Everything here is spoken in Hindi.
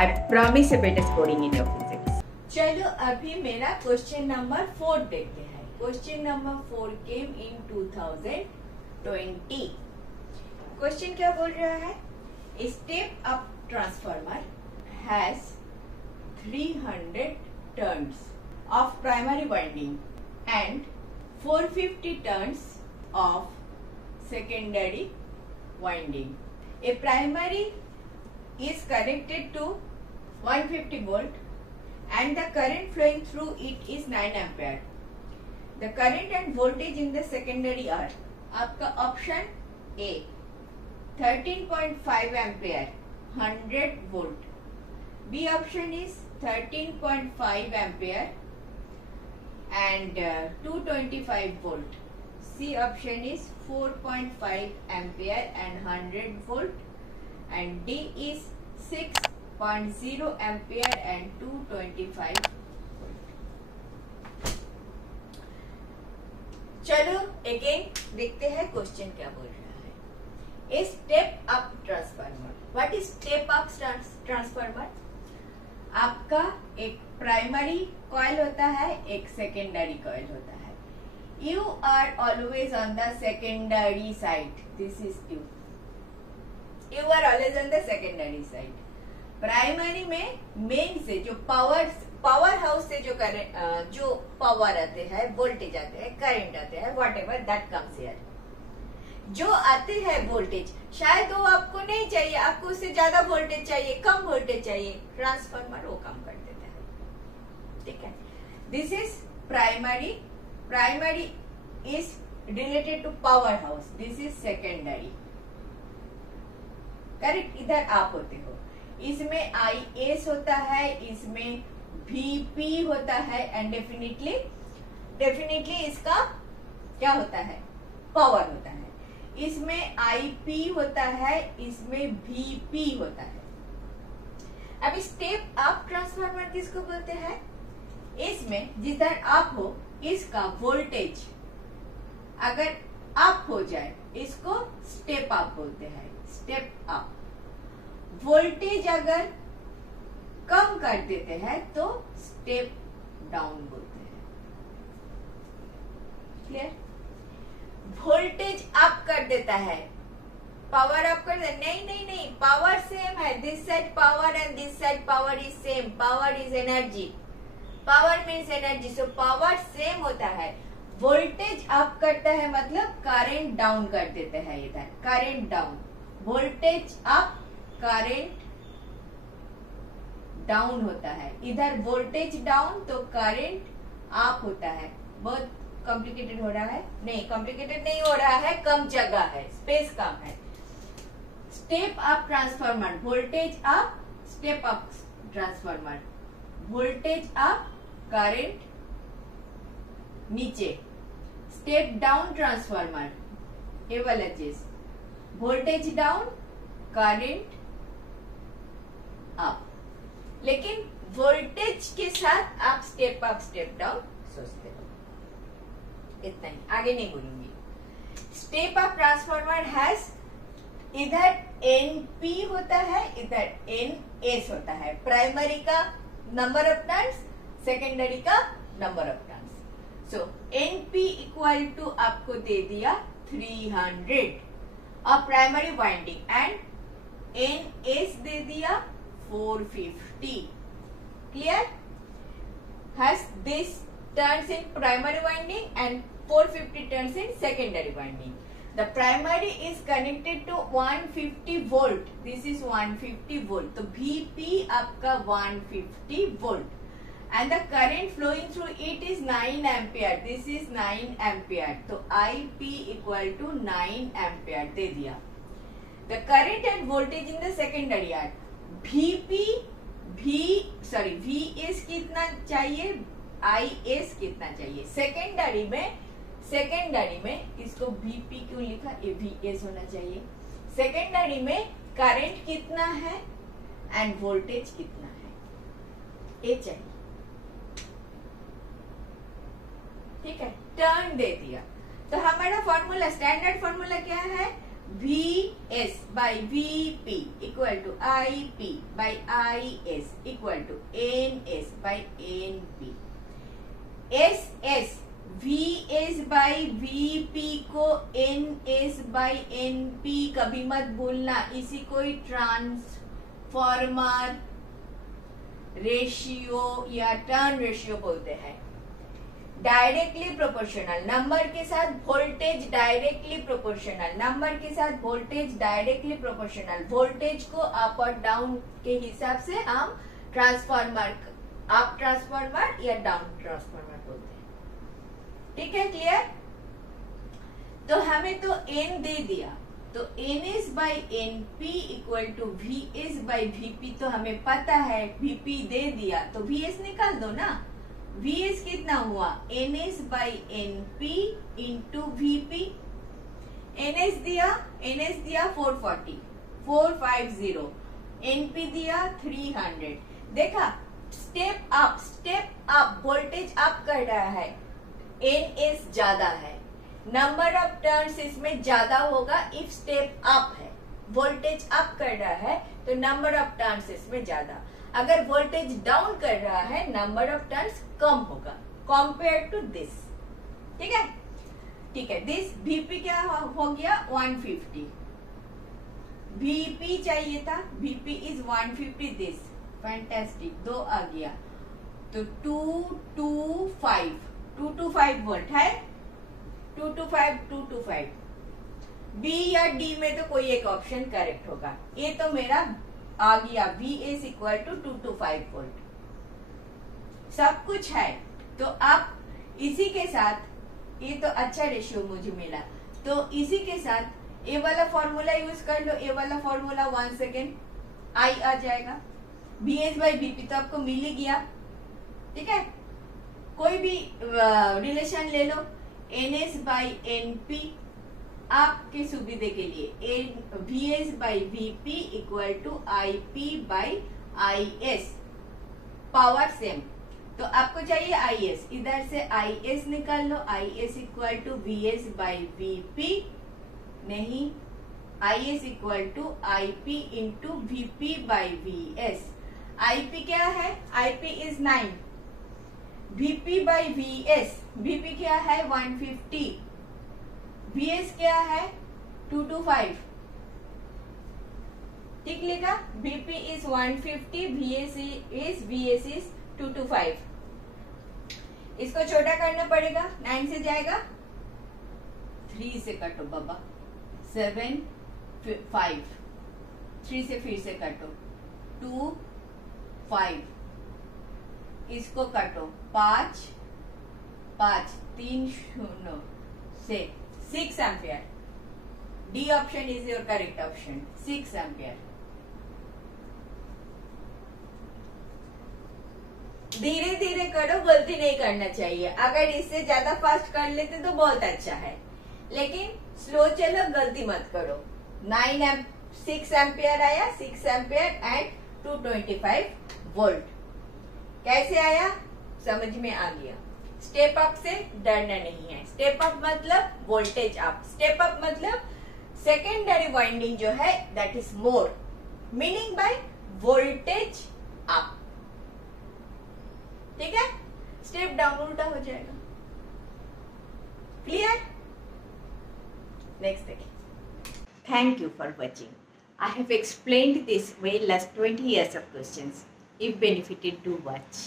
I promise a better scoring in your physics. चलो अभी मेरा क्वेश्चन नंबर 4 देखते हैं. क्वेश्चन नंबर 4 केम इन 2020. क्वेश्चन क्या बोल रहा है? Step up transformer has 300 turns of primary winding and 450 turns of secondary winding. A primary is connected to 150 volt and the current flowing through it is 9 ampere. The current and voltage in the secondary are आपका option A 13.5 ampere 100 volt, B option is 13.5 ampere and 225 volt, C option is 4.5 ampere and 100 volt and D is 6.0 ampere and 225 volt. चलो अगेन देखते हैं क्वेश्चन क्या बोल रहा है. A step up transformer. What is step up transformer? आपका एक प्राइमरी कॉइल होता है, एक सेकेंडरी कॉइल होता है. You are always on the secondary side. This is you. You are always on the secondary side. Primary में मेन से जो पावर हाउस से जो करंट, जो पावर आते हैं, वोल्टेज आते हैं, करंट आते हैं, what ever that comes here. जो आते हैं वोल्टेज, शायद वो आपको नहीं चाहिए, आपको उससे ज्यादा वोल्टेज चाहिए, कम वोल्टेज चाहिए, ट्रांसफार्मर वो कम कर देता है. ठीक है. This is primary. Primary is related to powerhouse. This is secondary. Correct. इधर आप होते हो. इसमें IS होता है, इसमें VP होता है एंड डेफिनेटली इसका क्या होता है? पावर होता है. इसमें IP होता है, इसमें VP होता है. अभी स्टेप अप ट्रांसफार्मर किसको बोलते हैं? इसमें जिधर आप हो इसका वोल्टेज अगर अप हो जाए इसको स्टेप अप बोलते हैं. Step up. वोल्टेज अगर कम कर देते हैं तो स्टेप डाउन बोलते हैं. क्लियर? वोल्टेज अप कर देता है, पावर अप कर देता है. नहीं, पावर सेम है. This side power and this side power is same. Power is energy. Power means energy. So power same होता है. वोल्टेज अप करता है मतलब करंट डाउन कर देता है. इधर current down. Voltage up, current down होता है. इधर वोल्टेज डाउन तो करंट अप होता है. बहुत कॉम्प्लिकेटेड हो रहा है? नहीं, कॉम्प्लिकेटेड नहीं हो रहा है. कम जगह है, स्पेस कम है. Step up transformer. Voltage up, step up transformer. Voltage up, current नीचे. स्टेप डाउन ट्रांसफार्मर, ये वाला चीज. Voltage down, current up. लेकिन वोल्टेज के साथ आप स्टेप अप स्टेप डाउन सोचते हो. इतना ही, आगे नहीं बोलूंगी. स्टेप अप ट्रांसफार्मर हैज इधर NP होता है, इधर NS होता है. प्राइमरी का नंबर ऑफ टर्न्स, सेकेंडरी का number of turns. So NP equal to आपको दे दिया 300 और प्राइमरी वाइंडिंग एंड NS दे दिया 450. Clear? Has this turns in primary winding and 450 turns in secondary winding. The primary is connected to 150 volt. This is 150 volt. तो VP आपका 150 volt. And the current flowing through it is 9 ampere. This is 9 ampere. तो IP equal to 9 ampere दे दिया. The current and voltage in the secondary are VS कितना चाहिए, IS कितना चाहिए. सेकेंडरी में इसको VP क्यों लिखा? ये VS होना चाहिए. सेकेंडरी में करंट कितना है एंड वोल्टेज कितना है, ये चाहिए. ठीक है. टर्न दे दिया तो हमारा फॉर्मूला, स्टैंडर्ड फॉर्मूला क्या है? VS by VP equal to IP by IS equal to NS by NP. SS VS by VP को NS by NP कभी मत भूलना, इसी को ही ट्रांसफॉर्मर रेशियो या टर्न रेशियो बोलते हैं। डायरेक्टली प्रोपोर्शनल, नंबर के साथ वोल्टेज डायरेक्टली प्रोपोर्शनल, नंबर के साथ वोल्टेज डायरेक्टली प्रोपोर्शनल। वोल्टेज को अप और डाउन के हिसाब से हम ट्रांसफॉर्मर, अप ट्रांसफॉर्मर या डाउन ट्रांसफॉर्मर बोलते हैं। ठीक है, क्लियर? तो हमें तो n दे दिया, तो NS by NP equal to VS by VP तो हमें पता है, VP दे दिया तो VS निकाल दो ना। VS कितना हुआ? NS by NP into VP। NS दिया 440, 450, NP दिया 300। देखा, स्टेप अप वोल्टेज अप कर रहा है, NS ज्यादा है, नंबर ऑफ टर्न्स इसमें ज्यादा होगा इफ स्टेप अप है। वोल्टेज अप कर रहा है तो नंबर ऑफ टर्न्स इसमें ज्यादा। अगर वोल्टेज डाउन कर रहा है नंबर ऑफ टर्न्स कम होगा कंपेयर टू दिस। ठीक है, ठीक है। दिस VP क्या हो गया? 150। VP चाहिए था, VP इज 150। दिस फैंटास्टिक, 2 आ गया तो 225 वोल्ट है। 225 बी या डी में तो कोई एक ऑप्शन करेक्ट होगा। ये तो मेरा आ गया VS इक्वल टू 225 वोल्ट, सब कुछ है। तो आप इसी के साथ, ये तो अच्छा रेशियो मुझे मिला, तो इसी के साथ ये वाला फॉर्मूला यूज कर लो। ये वाला फॉर्मूला 1 सेकेंड I आ जाएगा। VS बाई VP तो आपको मिल ही गया। ठीक है, कोई भी रिलेशन ले लो, NS बाई NP आपके सुविधे के लिए, VS by VP equal to IP by IS, power same. तो आपको चाहिए IS, इधर से IS निकाल लो। IS equal to VS by VP, नहीं, IS equal to IP into VP by VS। IP क्या है? IP is 9। VP by VS, VP क्या है? 150। VS क्या है? 225। ठीक लिखा? VP is 150, VS is 225। इसको छोटा करना पड़ेगा, 9 से जाएगा, 3 से कटो बाबा, 7 5, 3 से फिर से कटो, 2 5, इसको कटो, 5 5 3 0 से 6 ampere. D option is your correct option, 6 ampere. धीरे धीरे करो, गलती नहीं करना चाहिए। अगर इससे ज्यादा फास्ट कर लेते तो बहुत अच्छा है, लेकिन स्लो चलो, गलती मत करो। 6 एम्पियर आया, 6 एम्पियर एंड 225 वोल्ट। कैसे आया? समझ में आ गया। स्टेप अप से डरना नहीं है। स्टेप अप मतलब वोल्टेज अप, स्टेप अप मतलब सेकेंडरी वाइंडिंग जो है that is more, meaning by voltage up. ठीक है, स्टेप डाउन उल्टा हो जाएगा। क्लियर? नेक्स्ट देखिए। Thank you for watching. I have explained this way last 20 years of questions. If benefited, do watch.